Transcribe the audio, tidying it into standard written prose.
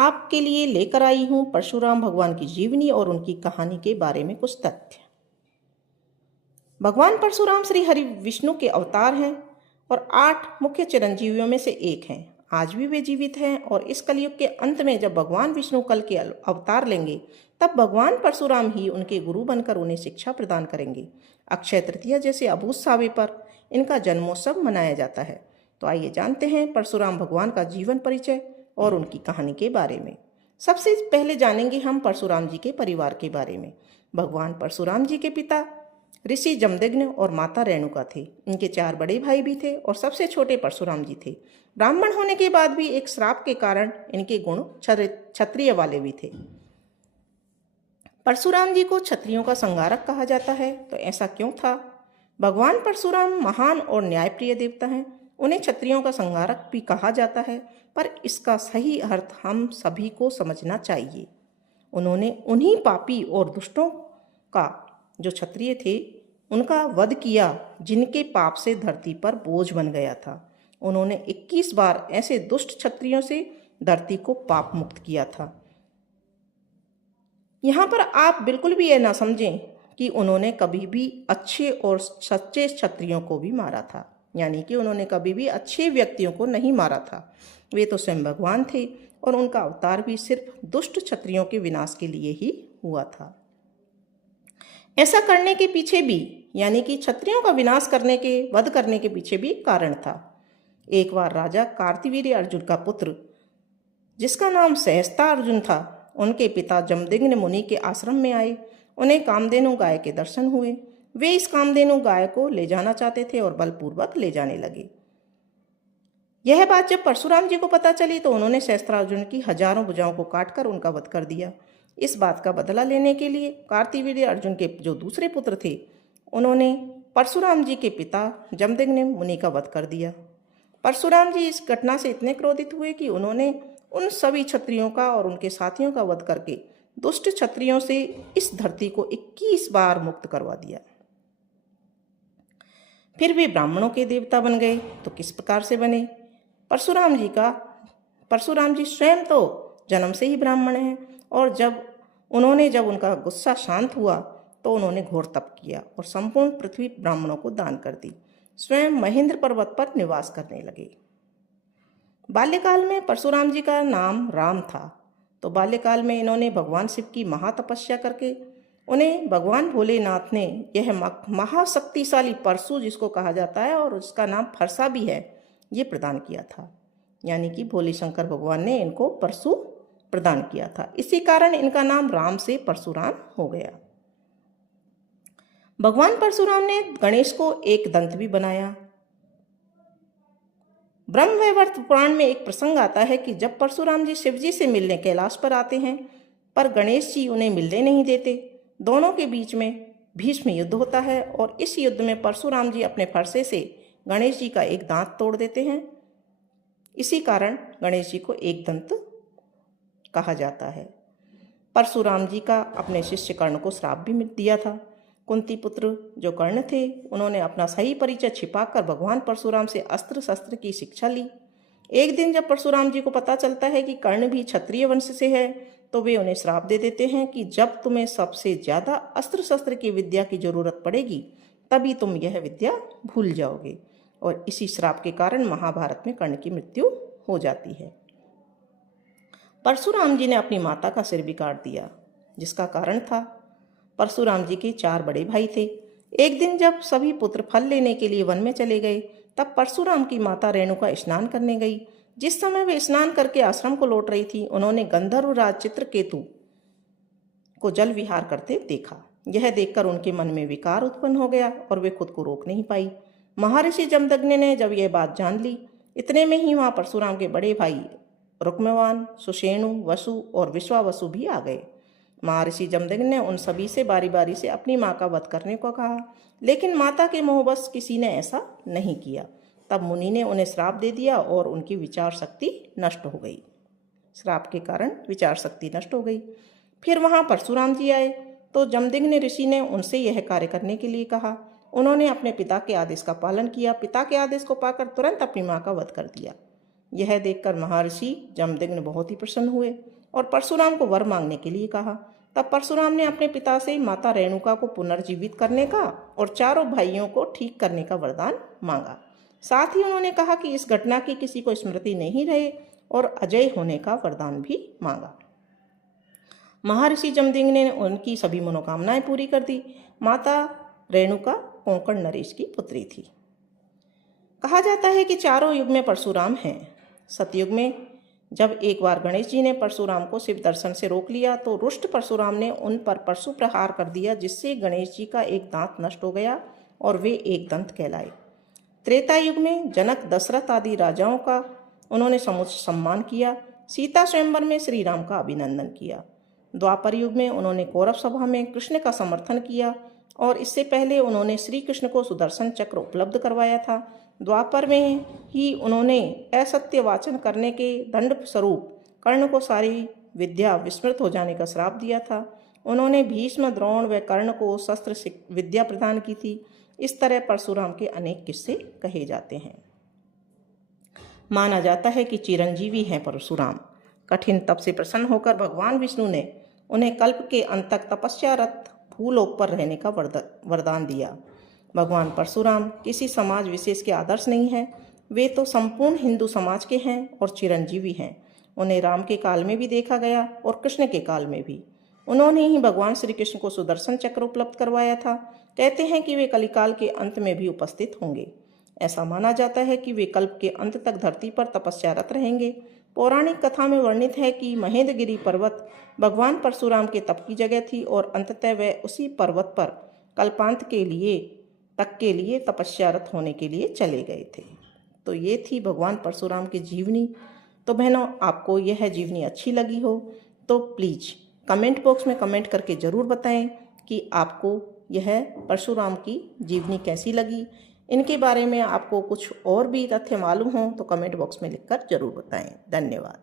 आपके लिए लेकर आई हूं परशुराम भगवान की जीवनी और उनकी कहानी के बारे में कुछ तथ्य। भगवान परशुराम श्री हरि विष्णु के अवतार हैं और 8 मुख्य चिरंजीवियों में से एक हैं। आज भी वे जीवित हैं और इस कलयुग के अंत में जब भगवान विष्णु कल के अवतार लेंगे तब भगवान परशुराम ही उनके गुरु बनकर उन्हें शिक्षा प्रदान करेंगे। अक्षय तृतीया जैसे अभूत सावे पर इनका जन्मोत्सव मनाया जाता है। तो आइए जानते हैं परशुराम भगवान का जीवन परिचय और उनकी कहानी के बारे में। सबसे पहले जानेंगे हम परशुराम जी के परिवार के बारे में। भगवान परशुराम जी के पिता ऋषि जमदग्नि और माता रेणुका थे। इनके 4 बड़े भाई भी थे और सबसे छोटे परशुराम जी थे। ब्राह्मण होने के बाद भी एक श्राप के कारण इनके गुण क्षत्रिय वाले भी थे। परशुराम जी को क्षत्रियों का संहारक कहा जाता है। तो ऐसा क्यों था? भगवान परशुराम महान और न्यायप्रिय देवता हैं। उन्हें क्षत्रियों का संहारक भी कहा जाता है, पर इसका सही अर्थ हम सभी को समझना चाहिए। उन्होंने उन्हीं पापी और दुष्टों का, जो क्षत्रिय थे, उनका वध किया जिनके पाप से धरती पर बोझ बन गया था। उन्होंने 21 बार ऐसे दुष्ट क्षत्रियों से धरती को पाप मुक्त किया था। यहाँ पर आप बिल्कुल भी यह ना समझें कि उन्होंने कभी भी अच्छे और सच्चे क्षत्रियों को भी मारा था, यानी कि उन्होंने कभी भी अच्छे व्यक्तियों को नहीं मारा था। वे तो स्वयं भगवान थे और उनका अवतार भी सिर्फ दुष्ट क्षत्रियों के विनाश के लिए ही हुआ था। ऐसा करने के पीछे भी, यानी कि क्षत्रियों का विनाश करने के, वध करने के पीछे भी कारण था। एक बार राजा कार्तवीर्य अर्जुन का पुत्र, जिसका नाम सहस्ता अर्जुन था, उनके पिता जमदग्नि मुनि के आश्रम में आए। उन्हें कामधेनु गाय के दर्शन हुए। वे इस कामधेनु गाय को ले जाना चाहते थे और बलपूर्वक ले जाने लगे। यह बात जब परशुराम जी को पता चली तो उन्होंने सहस्त्रार्जुन की हजारों भुजाओं को काटकर उनका वध कर दिया। इस बात का बदला लेने के लिए कार्तवीर्य अर्जुन के जो दूसरे पुत्र थे, उन्होंने परशुराम जी के पिता जमदग्नि मुनि का वध कर दिया। परशुराम जी इस घटना से इतने क्रोधित हुए कि उन्होंने उन सभी क्षत्रियों का और उनके साथियों का वध करके दुष्ट क्षत्रियों से इस धरती को 21 बार मुक्त करवा दिया। फिर वे ब्राह्मणों के देवता बन गए। तो किस प्रकार से बने? परशुराम जी स्वयं तो जन्म से ही ब्राह्मण हैं और जब उनका गुस्सा शांत हुआ तो उन्होंने घोर तप किया और संपूर्ण पृथ्वी ब्राह्मणों को दान कर दी। स्वयं महेंद्र पर्वत पर निवास करने लगे। बाल्यकाल में परशुराम जी का नाम राम था। तो बाल्यकाल में इन्होंने भगवान शिव की महातपस्या करके उन्हें भगवान भोलेनाथ ने यह महाशक्तिशाली परशु, जिसको कहा जाता है और उसका नाम फरसा भी है, ये प्रदान किया था। यानी कि भोले शंकर भगवान ने इनको परशु प्रदान किया था। इसी कारण इनका नाम राम से परशुराम हो गया। भगवान परशुराम ने गणेश को एक दंत भी बनाया। ब्रह्मवैवर्त पुराण में एक प्रसंग आता है कि जब परशुराम जी शिव जी से मिलने कैलाश पर आते हैं, पर गणेश जी उन्हें मिलने नहीं देते। दोनों के बीच में भीष्म युद्ध होता है और इस युद्ध में परशुराम जी अपने फरसे से गणेश जी का एक दांत तोड़ देते हैं। इसी कारण गणेश जी को एक दंत कहा जाता है। परशुराम जी का अपने शिष्य कर्ण को श्राप भी दिया था। कुंती पुत्र जो कर्ण थे, उन्होंने अपना सही परिचय छिपाकर भगवान परशुराम से अस्त्र शस्त्र की शिक्षा ली। एक दिन जब परशुराम जी को पता चलता है कि कर्ण भी क्षत्रिय वंश से है, तो वे उन्हें श्राप दे देते हैं कि जब तुम्हें सबसे ज्यादा अस्त्र शस्त्र की विद्या की जरूरत पड़ेगी तभी तुम यह विद्या भूल जाओगे। और इसी श्राप के कारण महाभारत में कर्ण की मृत्यु हो जाती है। परशुराम जी ने अपनी माता का सिर भी काट दिया, जिसका कारण था परशुराम जी के 4 बड़े भाई थे। एक दिन जब सभी पुत्र फल लेने के लिए वन में चले गए, तब परशुराम की माता रेणुका स्नान करने गई। जिस समय वे स्नान करके आश्रम को लौट रही थी, उन्होंने गंधर्व राज चित्रकेतु को जल विहार करते देखा। यह देखकर उनके मन में विकार उत्पन्न हो गया और वे खुद को रोक नहीं पाई। महर्षि जमदग्नि ने जब यह बात जान ली, इतने में ही वहां परशुराम के बड़े भाई रुक्मवान, सुषेणु, वसु और विश्वावसु भी आ गए। महर्षि जमदग्नि ने उन सभी से बारी बारी से अपनी माँ का वध करने को कहा, लेकिन माता के मोहवश किसी ने ऐसा नहीं किया। तब मुनि ने उन्हें श्राप दे दिया और उनकी विचार शक्ति नष्ट हो गई। श्राप के कारण विचार शक्ति नष्ट हो गई। फिर वहां परशुराम जी आए तो जमदग्नि ऋषि ने उनसे यह कार्य करने के लिए कहा। उन्होंने अपने पिता के आदेश का पालन किया। पिता के आदेश को पाकर तुरंत अपनी माँ का वध कर दिया। यह देखकर महर्षि जमदग्नि बहुत ही प्रसन्न हुए और परशुराम को वर मांगने के लिए कहा। तब परशुराम ने अपने पिता से माता रेणुका को पुनर्जीवित करने का और चारों भाइयों को ठीक करने का वरदान मांगा। साथ ही उन्होंने कहा कि इस घटना की किसी को स्मृति नहीं रहे और अजय होने का वरदान भी मांगा। महर्षि जमदग्नि ने उनकी सभी मनोकामनाएं पूरी कर दी। माता रेणुका कोंकण नरेश की पुत्री थी। कहा जाता है कि चारों युग में परशुराम हैं। सतयुग में जब एक बार गणेश जी ने परशुराम को शिव दर्शन से रोक लिया तो रुष्ट परशुराम ने उन पर परशु प्रहार कर दिया, जिससे गणेश जी का एक दांत नष्ट हो गया और वे एक दंत कहलाए। त्रेता युग में जनक, दशरथ आदि राजाओं का उन्होंने समुचित सम्मान किया। सीता स्वयंवर में श्री राम का अभिनंदन किया। द्वापर युग में उन्होंने कौरव सभा में कृष्ण का समर्थन किया और इससे पहले उन्होंने श्री कृष्ण को सुदर्शन चक्र उपलब्ध करवाया था। द्वापर में ही उन्होंने असत्य वाचन करने के दंड स्वरूप कर्ण को सारी विद्या विस्मृत हो जाने का श्राप दिया था। उन्होंने भीष्म, द्रोण व कर्ण को शस्त्र विद्या प्रदान की थी। इस तरह परशुराम के अनेक किस्से कहे जाते हैं। माना जाता है कि चिरंजीवी हैं परशुराम। कठिन तप से प्रसन्न होकर भगवान विष्णु ने उन्हें कल्प के अंत तक तपस्यारत भूलोक पर रहने का वरदान दिया। भगवान परशुराम किसी समाज विशेष के आदर्श नहीं हैं, वे तो संपूर्ण हिंदू समाज के हैं और चिरंजीवी हैं। उन्हें राम के काल में भी देखा गया और कृष्ण के काल में भी। उन्होंने ही भगवान श्री कृष्ण को सुदर्शन चक्र उपलब्ध करवाया था। कहते हैं कि वे कलिकाल के अंत में भी उपस्थित होंगे। ऐसा माना जाता है कि वे कल्प के अंत तक धरती पर तपस्यारत रहेंगे। पौराणिक कथा में वर्णित है कि महेंद्रगिरी पर्वत भगवान परशुराम के तप की जगह थी और अंततः वे उसी पर्वत पर कल्पांत के लिए तपस्यारत होने के लिए चले गए थे। तो ये थी भगवान परशुराम की जीवनी। तो बहनों, आपको यह जीवनी अच्छी लगी हो तो प्लीज़ कमेंट बॉक्स में कमेंट करके ज़रूर बताएं कि आपको यह परशुराम की जीवनी कैसी लगी। इनके बारे में आपको कुछ और भी तथ्य मालूम हो तो कमेंट बॉक्स में लिखकर ज़रूर बताएं। धन्यवाद।